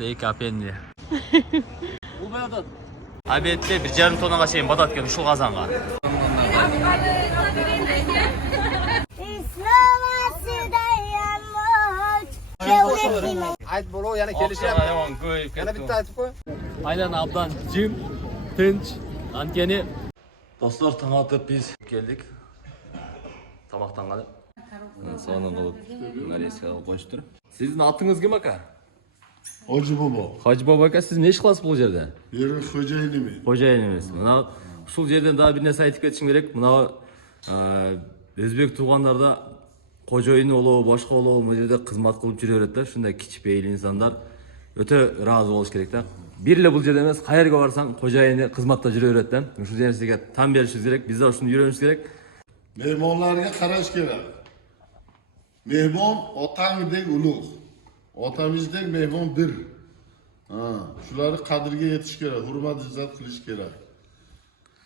Ошто 2 апенди. Болбой атат. Обедте 1,5 тоннага чейин батат экен ушул казанга. Ayt bolo, yana kelishim. Yana bitta aytib qo'y. Aylan abdan jim, tinch, antkeni. Dostlar, taң атып биз келдик. Тамактанга. Соны кылып, нарезка кылып коюштур. Сиздин атыңыз ким ака? Hacı Baba. Hacı Baba aka, siz ne iş kılасыз бұл жерде? Yerin Hocaeli mi? Hocaeli emес. Мына ушул жерден дагы бир нерсе айтып кетишим керек. Мына өзбек туугандарда кожоюн болобу, башка болобу, бул жерде кызмат кылып жүрө берет да. Ушундай кичпейил инсандар өтө ыраазы болуш керек да. Бир эле бул жерде эмес, кайерге барсаң кожоюн кызматта жүрө берет да. Ушул нерсеге тан беришибиз керек. Биз да ушуну үйрөнүшүбүз керек. Mehmonlarga qarash kerak. Mehmon otangdek ulug'. Otamizdek mehmon bir. Shularni qadriga yetish kerak, hurmat izzat qilish kerak.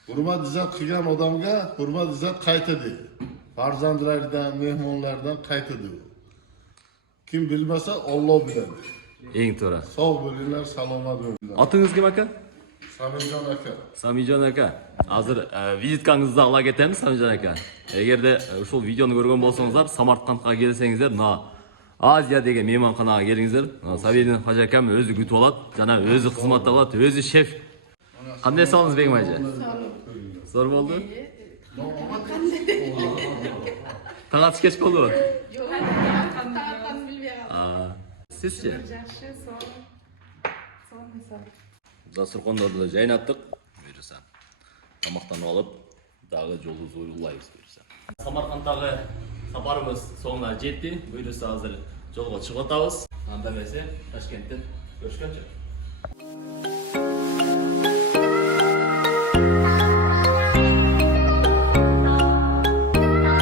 Hurmat izzat qilgan odamga hurmat izzat qaytadi. Farzandlardan, mehmonlardan qaytadi. Kim bilmasa Alloh biladi. Eng to'g'ri. Sog' bo'linglar, salomat bo'linglar. Atыңыз ким ака? Samijon aka. Samijon aka. Азыр визиткаңызды ала кетемиз, Samijon aka. Эгерде ушул видеону көргөн болсоңуздар, Самаркандга келсеңиздер, мына Азия деген мейманканага келиңиздер. Сабидин хажы акам өзү күтүп алат, жана өзү кызматта калат, өзү шеф. Кандай салыңыз Бегим ажы? Зор болду? Таң атыш кеч болду? Жок, таң билбей калдым. Сизчи? Жакшы, сонун мисал. Дастуркондорду жайнаттык, буюрса. Тамактанып алып, дагы жолубузду улайбыз буюрса. Самаркандагы сапарыбыз соңуна жетти. Буюрса азыр жолго чыгып атабыз. Анда эмесе Ташкенттен көрүшкөнчө.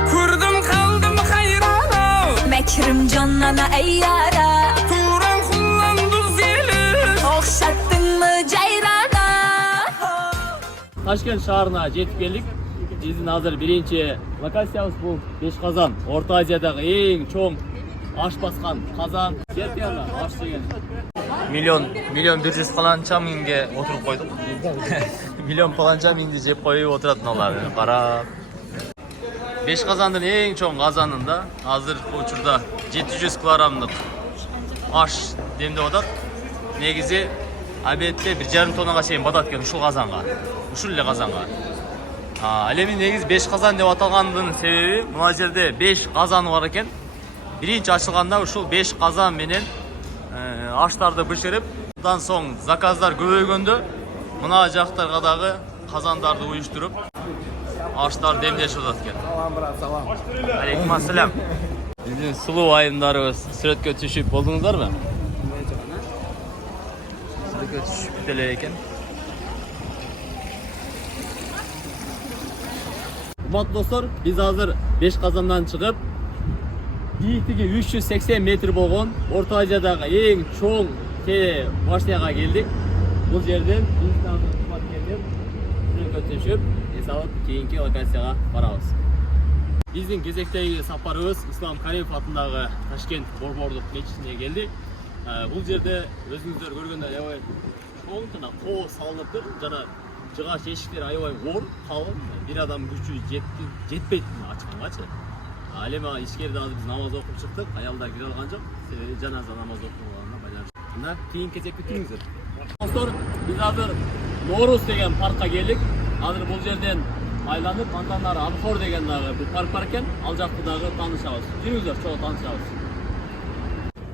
Kurdum kaldım hayran, mekrim canına ey yara. Turan kullandı zili, okşattın mı cayrana? Ташкент шаарына жетип келдик. Биздин азыр биринчи локациябыз бул Бешказан. Орто Азиядагы эң чоң аш баскан казан. Серпияна аш деген. Миллион 100 каланча миңге отуруп койдук. Миллион каланча миңди жеп коюп отурат мыналар. Карап. Бешказандын эң чоң казанында азыр учурда 700 килограммдык аш демдеп атат. Негизи обедте 1,5 тоннага чейин батат экен ушул казанга. Ушул эле казанга. Ал эми негиз Бешказан деп аталгандын себеби мына жерде 5 казаны бар экен. Биринчи ачылганда ушул 5 казан менен аштарды бышырып, андан соң заказдар көбөйгөндө мына жактарга дагы казандарды уюштуруп аштар демдешип атат экен. Салам брат, салам. Алейкум ассалам. Биздин сулуу айымдарыбыз сүрөткө түшүп болдуңуздарбы? Сүрөткө түшүп эле экен. Урматтуу достор, биз азыр Бешказандан чыгып, бийиктиги 380 метр болгон Орто Азиядагы эң чоң баштаяга келдик. Бул жерден биз азыр кызмат келип, сүрөткө түшүп, эс алып кийинки локацияга барабыз. Биздин кезектеги сапарыбыз Ислам Каримов атындагы Ташкент Борбордук мечитине келди. Бул жерде өзүңүздөр көргөндөй аябай чоң жана коо салыныптыр, жана жыгач эшиктер аябай оор, калың, бир адам күчү жетпейт ачкангачы. Ал эми ичкерде азыр биз намаз окуп чыктык, аялдар кире алган жок, себеби жаназа намаз окулганына байланыштуу. Мына кийин кезек күтүңүздөр. Достор, биз азыр Ноорус деген паркка келдик. Азыр бул жерден айланып, андан ары Анхор деген дагы бир парк бар экен, ал жакты дагы таанышабыз. Жүрүңүздөр, чогуу таанышабыз.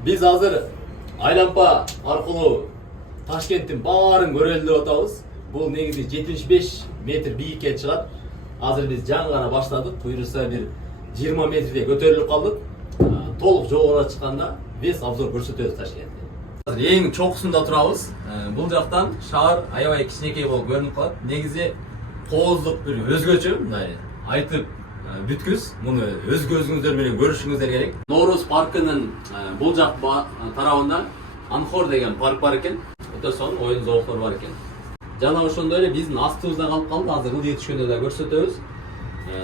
Биз азыр айланпа аркылуу Ташкенттин баарын көрөлү деп атабыз. Бул негизи 75 метр бийикке чыгат. Азыр биз жаңы гана баштадык. Буюрса бир 20 метрде көтөрүлүп калдык. Толук жогору чыкканда вес обзор көрсөтөбүз Ташкентти. Азыр эң чокусунда турабыз. Бул жактан шаар аябай кичинекей болуп көрүнүп калат. Негизи кооздук бир өзгөчө, мындай айтып бүткүс. Муну өз көзүңүздөр менен көрүшүңүздөр керек. Ноорус паркынын бул жак тарабында Анхор деген парк бар экен. Өтө сонун оюн зооктору бар экен. Жана ошондой эле биздин астыбызда калып калды. Азыр ылдый түшкөндө да көрсөтөбүз.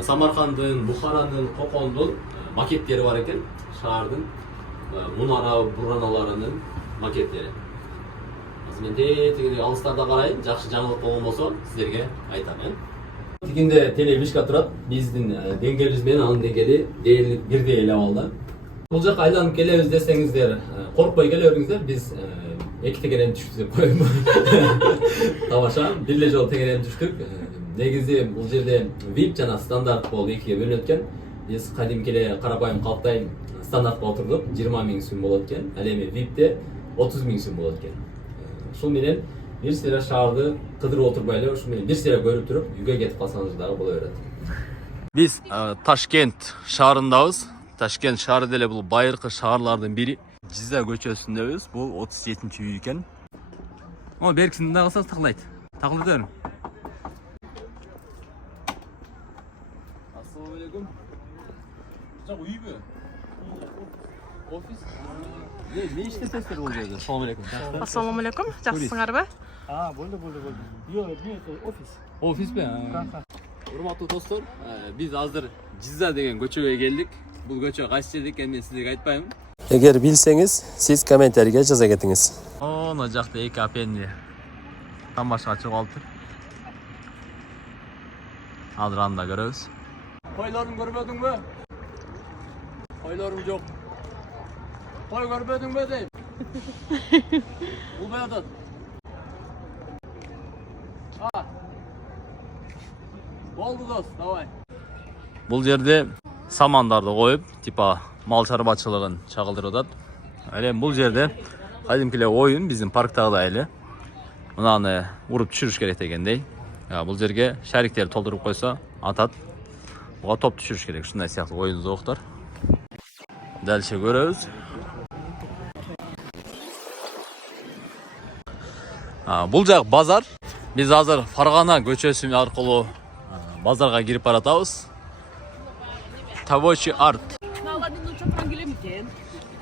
Самаркандын, Бухарандын, Кокондун макеттери бар экен. Шаардын мунара бураналарынын макеттери. Мен тегінде алыстарда қарайын, жақсы жаңалық болған болса, сіздерге айтамын. Тегінде телевишка тұрады, біздің деңгеліміз бен аның деңгелі бірдей еле алды. Бұл жаққа айланып келеміз десеңіздер, қорықпай келе беріңіздер, біз екі тегерен түштік деп қойым. Тамаша, бірле жол тегерен түштік. Негізде бұл жерде VIP жана стандарт болып екіге бөлінеді екен. Біз қадим келе қарапайым қалыптайым стандартқа отырдық, 20 000 сум болады екен. Әлеме VIP-те 30 000 сум болады екен. Шул менен bir сире шаарды кыдырып отурбайлы, ошол менен bir сире көрүп туруп, үйгө кетип калсаңыз дагы боло берет. Биз Ташкент шаарындабыз. Ташкент шаары деле бул байыркы шаарлардын бири. Жиза көчөсүндөбүз. Бул 37-үй экен. О, беркисин да кылсаңыз такылайт. Такылды дөрүм. Ассалому алейкум. Жак үйбү? Офис? Ne işletesiniz bu жерде? Assalamu alaikum. Assalamu alaikum. Жақсысыңарбы? Болды. Yok, ofis. Ofis mi? Урматтуу достор, биз азыр Жиза деген көчөгө келдик. Бул көчө кайсы жерде экенин мен сизге айтпайм. Эгер билсеңиз, сиз комментарийге жаза кетиңиз. Мына жакта эки апенди тамашка чыгып алыптыр. Азыр анда көрөбүз. Койлорун көрбөдүңбү? Койлорум жок. Koy görmedin mi deyim? Bul beyadan. Oldu dost, davay. Бұл жерде самандарды қойып, типа мал шаруашылығын чагылдырып атат. Әлем бұл жерде кадимкиле ойын биздин парктагыдай эле. Мынаны уруп түшүрүш керек дегендей. Бұл жерге шариктер толтуруп койсо атат. Буга топ түшүрүш керек. Ушундай сыяктуу ойын зооктор. Дальше көрөбүз. Бұл жақ базар. Біз азыр Фарғана көчөсү аркылуу базарга кирип баратабыз. Табочи арт.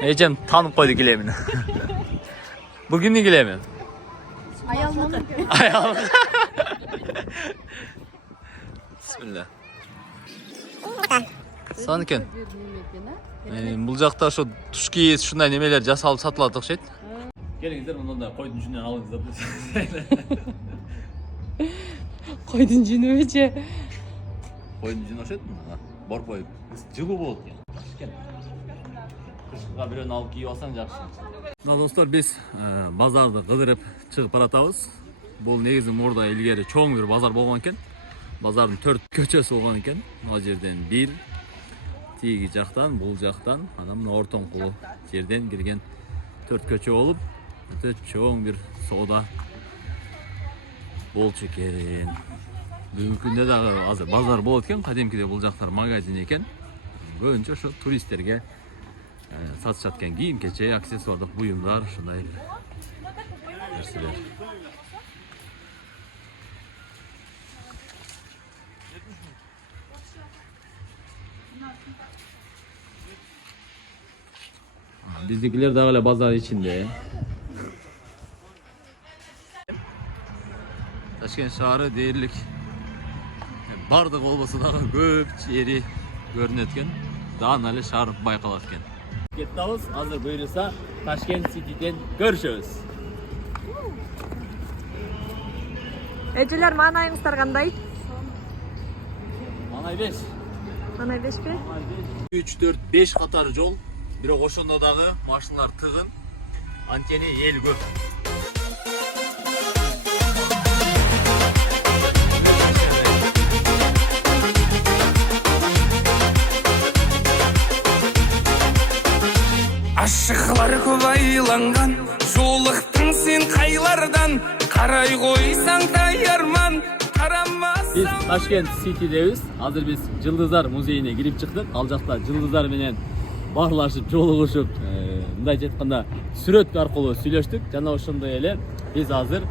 Эжем танып койду килемин. Бул кимдин килеми? Аялым. Бисмилла. Сан экен. Бул жакта ошо туш кийиз ушундай немелер жасалып сатылат окшойт. Gelingizler ondan koydun cünü alınızda bu. Koydun cünübüce. Koydun cünü hoşet mi? Bor koyup. Жылуу болот экен. Кышка бирөөнү алып кийип алсаң жакшы. Мына достор, биз базарды кыдырып чыгып баратабыз. Бул негизи мурда илгери чоң бир базар болгон экен. Базардын 4 көчөсү болгон экен. Мына жерден бир, тиги жактан, бул жактан, анан мына ортоңкулу жерден кирген 4 көчө болуп, өтө чоң бир соода болчу экен. Бүгүнкү күндө дагы азыр базар болот экен. Кадимкиде бул жактар магазин экен. Көбүнчө ошо туристтерге сатышат экен. Кийим-кечек, аксессуардык буюмдар, ушундай нерселер. Биздикилер дагы эле базар ичинде. Ташкент шаары дээрлик бардык болбосо дагы көп жери көрүнөт экен. Даана эле шаар байкалат экен. Кеттабыз, азыр буйруса Ташкент Ситиден көрүшөбүз. Эжелер маанайыңыздар кандай? Манай 5. Манай 5пи? 3, 4, 5 катар жол. Бирок ошондо дагы машиналар тыгын, анткени эл көп. Ашыклар көп айланган, жолуктуң сен кайлардан, карай койсаң даярман, карамасаң. Биз Ташкент Ситидебиз. Азыр биз Жылдыздар музейине кирип чыктык. Ал жакта жылдыздар менен барлашып, жолугушуп, мындайча айтканда сүрөт аркылуу сүйлөштүк. Жана ошондой эле биз азыр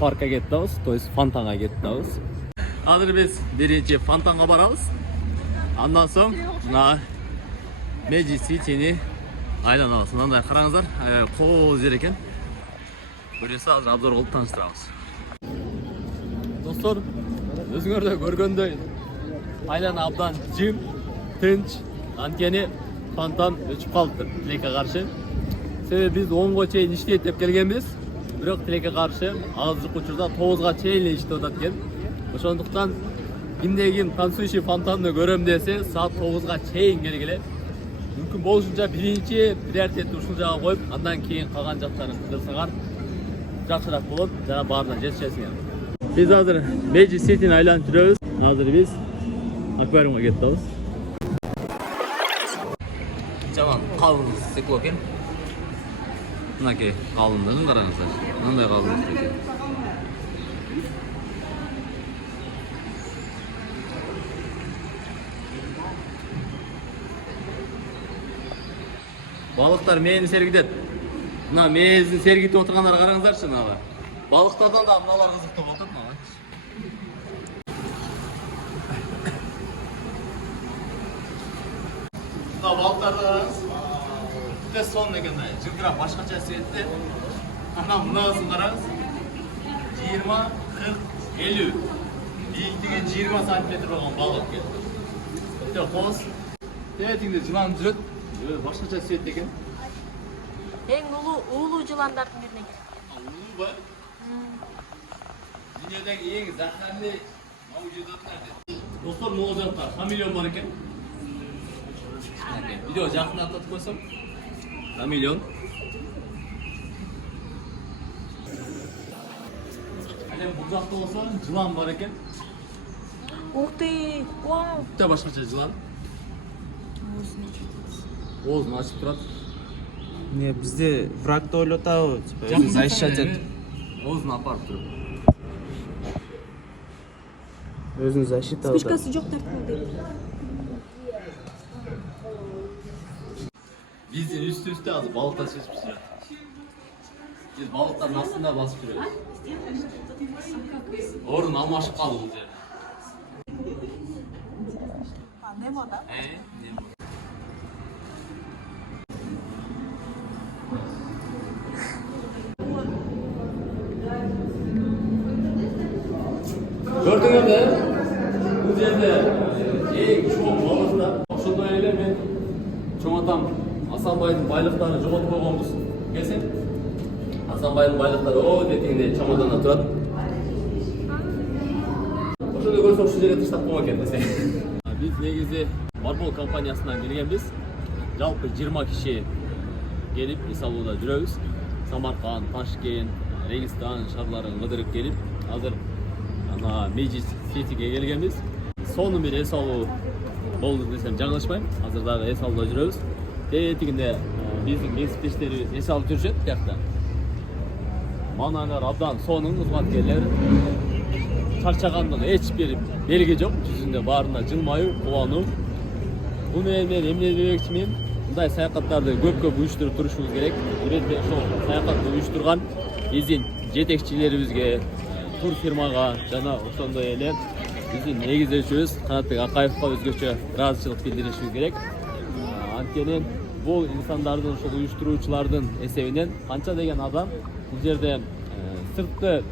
паркка кеттабыз, то есть фонтанга кеттабыз. Азыр биз биринчи фонтанга барабыз. Андан соң мына Magic City'ни айланабыз. Мындай караңыздар, кол жер экен. Көрөсүз, азыр обзор кылып тааныштырабыз. Достор, өзүңөр да көргөндөй айлана абдан жым, тынч, анткени фонтан өчүп калыптыр тилекке каршы. Себеби биз 10го чейин иштейт деп келгенбиз. бирок тилекке каршы азыркы учурда 9га чейин иштеп атат экен. Ошондуктан кимде ким танцующий фонтанды көрөм десе саат 9га чейин келгиле. Мүмкүн болушунча биринчи приоритетти ушул жака коюп, андан кийин калган жактарын кылсаңар жакшыраак болот жана баарына жетишесиңер. Биз азыр Magic City'ni айланып жүрөбүз. Азыр биз аквариумга кетип атабыз. Жаман калын стекло экен. Мынакей калындыгын караңыздар. Мындай калындык экен. Балыктар мени сергитет. Мына мезин сергитип отургандар караңыздарчы мына. Балыктардан да мыналар кызыктуу болуп атат мага. Мына балыктарда тез сон деген жылтырап башкача светте. Ана мынасын караңыз. 20, 40, 50. Бийликтиги 20 см болгон балык экен. Өтө коз. Тетиңде жылан жүрөт. Башкача свет экен. Эң улуу жыландардын биринен. Улуу ба? Дүйнөдөгү эң захарлы мавжудат нерсе? Достор, могу жакта хамелеон бар экен. Видео жакындатып койсом. Хамелеон. Анан бул жакта болсо жылан бар экен. Ух ты! Вау! Бүттө башкача жылан. Оозун ачып турат. Не, бізде врагты ойлап атабы, типа өзүн защищать этип. Оозун апарып туруп. Өзүн защита алат. Спичкасы жок тартмады. Биздин үстүбүздө азыр балыктар чечип жүрөт. Биз балыктардын астында басып жүрөбүз. Орун алмашып калды бул жерде. Немода? Немо. Gördüğünüzde bu жерде эң чоң балыктар. Ошондой эле мен чоң атам Асанбайдын байлыктарын жоготуп койгонбуз. Келсең, Асанбайдын байлыктары детиңде чомодондо турат. Ошондо көрсөң ушул жерге таштап койгон экен десе. Биз негизи Marble компаниясынан келгенбиз. Жалпы 20 киши келип эс алууда жүрөбүз. Самарканд, Ташкент, Регистан шаарларын кыдырып келип, азыр ана Magic City'ге келгенбиз. Сонун бир эс алуу болду десем жаңылышпайм. Азыр дагы эс алууда жүрөбүз. Тетигинде биздин кесиптештерибиз эс алып жүрүшөт биякта. Манайлар абдан сонун кызматкерлер. Чарчагандык эч бир белги жок. Жүзүндө баарына жылмаюу, кубануу. Бул менен мен эмне дебекчимин? Мындай саякаттарды көп уюштуруп турушубуз керек. Биринчи ошол саякатты уюштурган биздин жетекчилерибизге, тур фирмага жана ошондой эле биздин негиздөөчүбүз Канатбек Акаевга өзгөчө ыраазычылык билдиришибиз керек. Анткени бул инсандардын, ошол уюштуруучулардын эсебинен канча деген адам бул жерде сыртты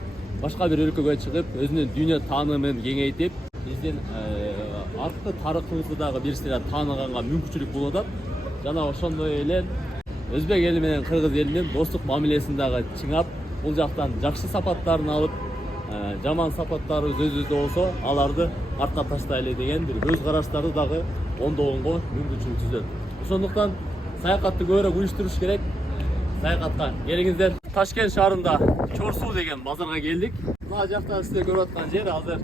башка бир өлкөгө чыгып, өзүнүн дүйнө таанымын кеңейтип, биздин арткы тарыхыбызды дагы бир сыйра тааныганга мүмкүнчүлүк болуп атат. Жана ошондой эле өзбек эли менен кыргыз элинин достук мамилесин дагы чыңап, бул жактан жакшы сапаттарын алып, жаман сапаттарыбыз өзүбүздө болсо, аларды артка таштайлы деген бир көз караштарды дагы оңдогонго мүмкүнчүлүк түзөт. Ошондуктан саякатты көбүрөөк уюштуруш керек. Саякатка келиңиздер. Ташкент шаарында Чорсу деген базарга келдик. Мына жакта сиздер көрүп аткан жер азыр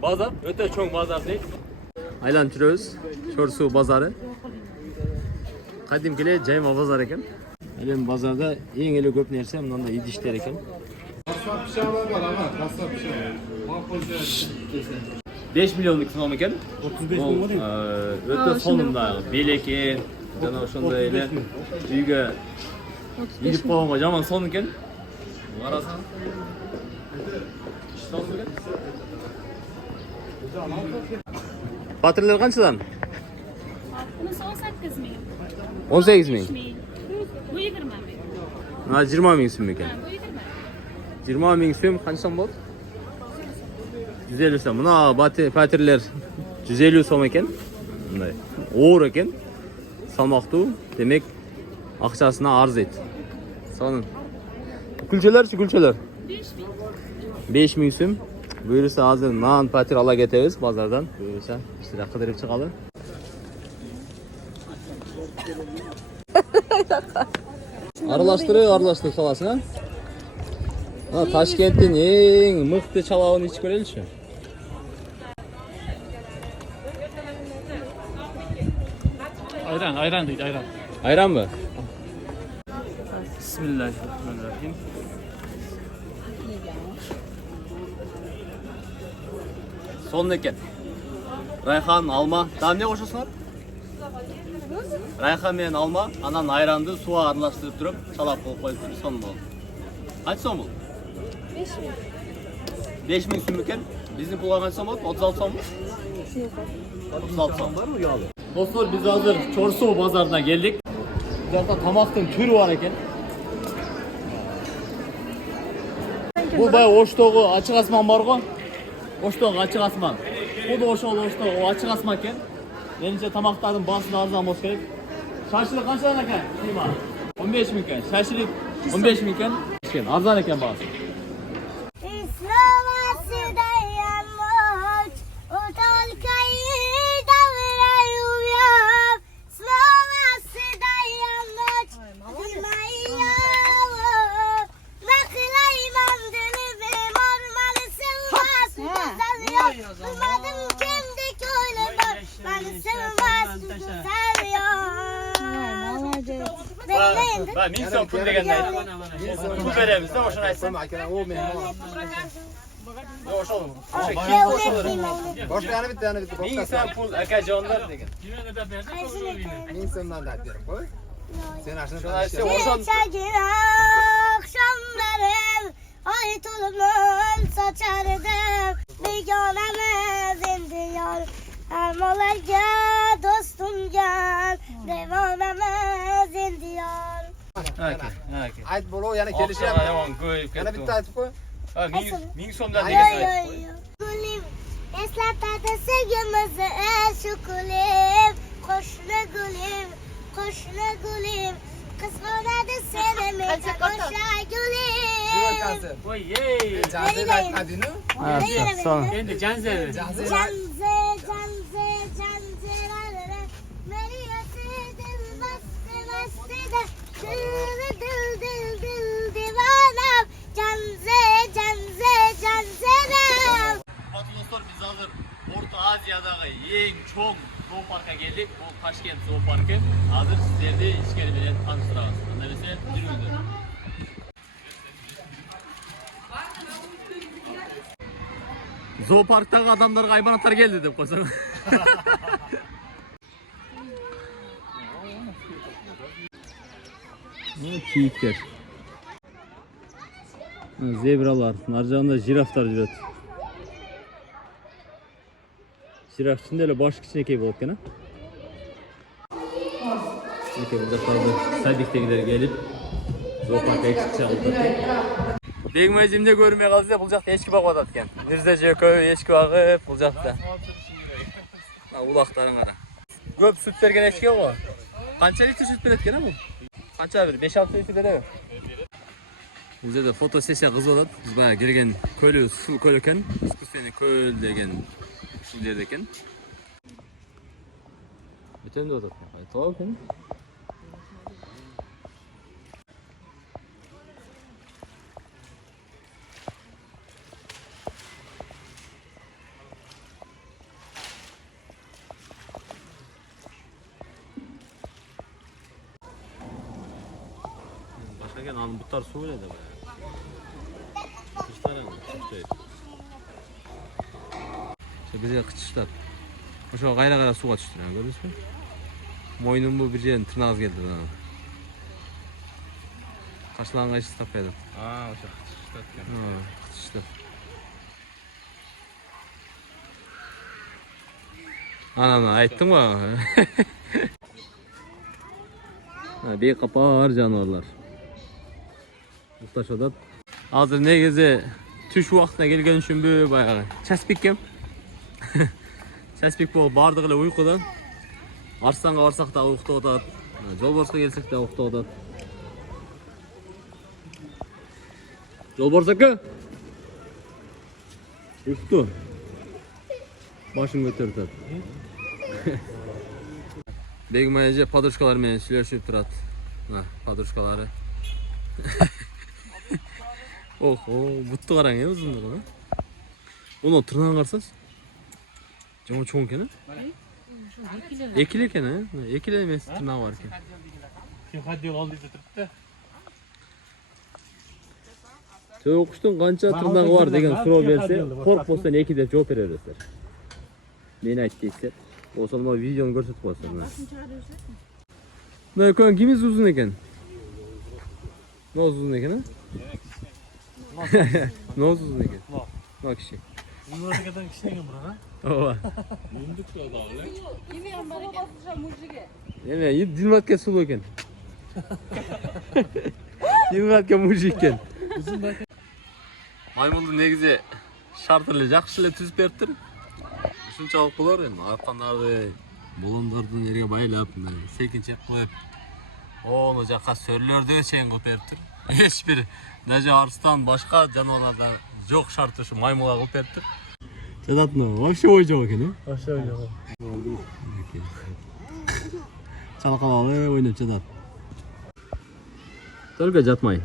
базар, өтө чоң базар дейт. Айланып жүрөбүз. Чорсу базары. Кадимки эле жайма базар экен. Элем базарда эң эле көп нерсе мындай идиштер экен. Kasap pişağı var ama kasap pişağı. 5 миллиондук сом экен. 35 миң дейм. Өтө сонунда белеке жана ошондой эле үйгө илип койгонго жаман сонун экен. Карасаң. Сонун экен. Батырлар канчадан? Bunisi 18 ming. 18 ming. Bu 20 ming. Мына 20 миң сом экен. Bu 20. 20 миң сом канча сом болот? 150 сом. Мына батырлар 150 сом экен. Мындай оор экен. Салмактуу, демек акчасына арзайт. Сонун. Külçeler-chi, külçeler? 5000. 5000 so'm. Buyursa hozir non patir ala ketamiz bozordan. Buyursa sizlar qidirib chiqadi. Aralashtirib salasin, ha? Ha, Toshkentning eng miqti chalovini ichib ko'raylik-chi. Ayran deydi, ayran. Ayranmi? Bismillahirrahmanirrahim. Son ekan. Rayhan, alma. Daha ne qo'shasizlar? Rayhan bilan alma, anan ayranni suva aralashtirib turib, chalab qo'yib turib son bo'ldi. Qancha so'm bu? 5000 so'm ekan. Bizning pulga qancha so'm bo'ldi? 36 so'mmi? 36 so'm. Dostlar, biz hozir Chorsu bozoruna geldik. Burada tamakın türü var ekan. Bu bay oştoğu açık asman var-ku. Oştoğu açık asman. Bu da oştoğu o açık asman ekan. Menimce tamakların basını arzan boş gerek. Şaşılık kaçtan ekan? Kıyma. 15 bin ekan. Şaşılık 15 bin ekan. Arzan ekan bazı. Ben minson pul degandaydi. Pul beramiz de oshani aytsin. O mehmon. O'sha oldu. Boshqa yana bitta Minson pul akajonlar degan. Ming so'mdan deb berib qo'y. Sen ashuni Akşamlarım ay tulumum saçardım Beganemiz indiyor Ermolarga dostum gel Devamemiz indiyor ayt bo'lo yana kelishyapti. Yana bitta aytib qo'y. Ming so'mdan Ay degan. ay Gulim eslatadi sevgimizni şu gulim Qo'shni gulim Qo'shni gulim Qizg'onadi seni menga qo'sha gulim Voy yey. Janze aytmading-ku? Endi janze. Janze Meni yasıdın bastı Dil divanam Canzeram Dostlar, biz hazır Orta Asya'daki en çok zooparka geldik. Bu Toshkent zooparkı. Hazır sizlerdi içkeri bilen tanıştırağız. Anlayırsa yürüdü. Zooparktaki adamlar hayvanatlar geldi de koysana. Keyikler. Zebralar, narcağında jiraflar yürüt. Jiraf içinde öyle baş kiçinekey bolup gene. Burada kaldı. Sadiktegiler gelip zooparka eksikçe alıp Degmezimde görmeye kalırsa bu jakta eşki bakıp atatken. Mirza Jekoy eşki bakıp bu jakta. Ulakların ara. Köp süt bergen eşki yok o. Kança litre süt beretken ha bu? Kança bir 5-6 litre berebe. Bizde de fotosesiya kız oladı. Biz bayağı gelgen kölü, su kölüken, iskusfeni köl degen su derdeken. Bütün de odat. Tamam ki. Başka anın butar su öyle de bayağı. Kışlar yani, kışlar. İşte bize kışlar. Şu gayra gayra suğa düştü yani, gördünüz mü? Moynum bu bir yerin tırnağız geldi bana. Kaçlan kaçı tapıyordum. Aa, o kışlar. Kışlar. Anana ayttın mı? Bir kapar canavarlar. Muhtaç odat. Hazır ne geze tuş vaxtına gelgen üçün böyle bayağı. Çaspik kem. Çaspik bu bardığıyla uykudan. Arslan'a varsak da uyukta odat. Jolbors'a gelsek de uyukta odat. Жолбарыс ака. Укту. Башын көтөрүп атат. Бегим эже подружкалар менен сүйлөшүп турат. Мына подружкалары. Охо, бутту караң э, узундугу. Оны тырнагын карасаңыз. Жоң чоң экен, э? Экиле экен, э? Экиле эмес, тырнагы бар экен. Kim haddi oldu turibdi. Жок куштун канча тырнагы бар деген суроо берсе, коркпостон 2 деп жооп бере бересиздер. Мен айт дейсиздер. Болсо мына видеону көрсөтүп коесуңар мына. Мына экөөнүн кимиси узун экен? Ноз узун экен, э? Ноз узун экен. Мына киши. Bunlardan kişinin burana. Ооба. Mündük da öyle. Эме, 20 сулуу экен. 20 мужик экен. Маймылдын негизи шарт эле жакшы эле түзүп бериптир. Ушунчалык болор эми, аркандарды болондордун жерге байлап, секинчеп коюп, ону жака сөрлөрдү чейин кылып бериптир. Эч бир даже арстан башка жаныбарларда жок шарт ушу маймылга кылып бериптир. Жататны вообще ой жок экен, э? Aşağı öyle. Çalkalı oynayıp жатат. Только жатмай.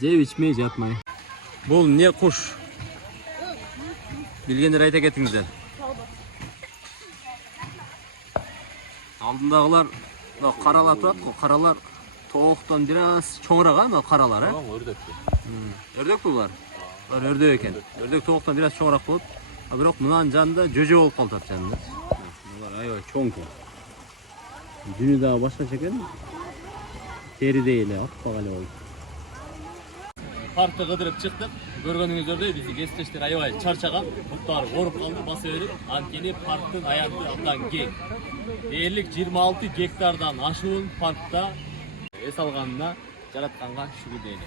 Жеп ичмей жатмай. Бул не куш? Билгендер айта кетиңиздер. Алдындагылар каралар турат го, каралар тооктон бир аз чоңураак, а каралар, э? Өрдөк. Өрдөк булар. Булар өрдөк экен. Өрдөк тооктон бир аз чоңураак болот. А бирок мынанын жанында жөжө болуп калат жанында. Булар аябай чоң экен. Жүнү дагы башкача экен. Теридей эле, акпак эле болду. Паркты кыдырып чыктык. Көргөнүңүздөрдөй биздин кесиптештер аябай чарчаган, буттары ооруп калды, баса берип, анткени парктын аянты абдан кең. Дээрлик 26 гектардан ашуун паркта эс алганына жаратканга шүгүр дейли.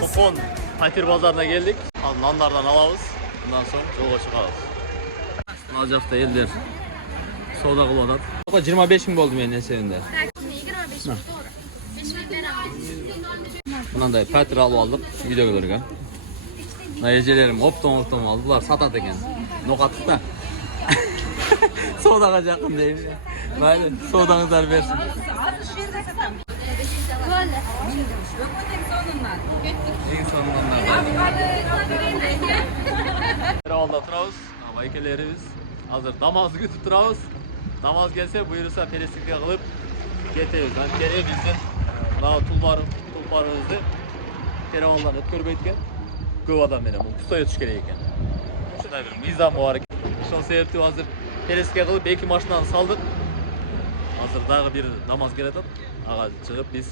Topon Fatир базарына келдик. Ал нандардан алабыз. Bundan soň жолго чыгабыз. Мына жакта элдер соода кылып атат. 25 000 болду менин эсебимде. 25 000 doğru. 5 000 beraber. Мындай Fatir алып алдык, видеогөлөргө. Мына эжелерим оптом алды. Булар сатат экен. Нокаттык да. Соодага жакын дейм. Майли, соодаңыздар берсин. Алда турабыз, байкелерибиз. Азыр намазды күтүп турабыз. Намаз келсе, буйруса пересикке кылып кетебиз. Анткени биздин мына тулпарыбызды перевалдан өткөрбөйт экен. Көп адам менен бул кустой өтүш керек экен. Ушундай бир мыйзам бар экен. Ошол себептен азыр пересикке кылып 2 машинаны салдык. Азыр дагы бир намаз келатат. Ага чыгып биз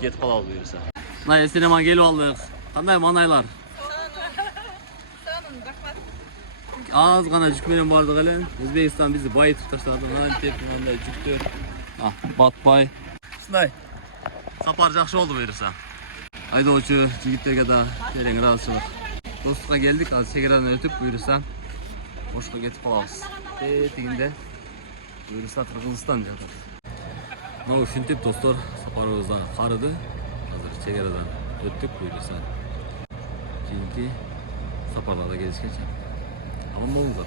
кетип калабыз буйруса. Мына эсенеман келип алдык. Кандай манайлар? Az gana жүк менен бардык эле. Өзбекстан бизди байытып таштады. Антип мындай жүктөр. Батпай. Ушундай. Сапар жакшы болду буйруса. Айдоочу жигиттерге да терең ыраазычылык. Достукка келдик, азыр чегерадан өтүп буйруса Ошко кетип калабыз. Тигинде буйруса Кыргызстан жатат. Мына ушинтип достор, сапарыбыз да карыды. Азыр чегерадан өттүк буйруса. Кийинки сапарларда кездешкенче. Аман болуңуздар.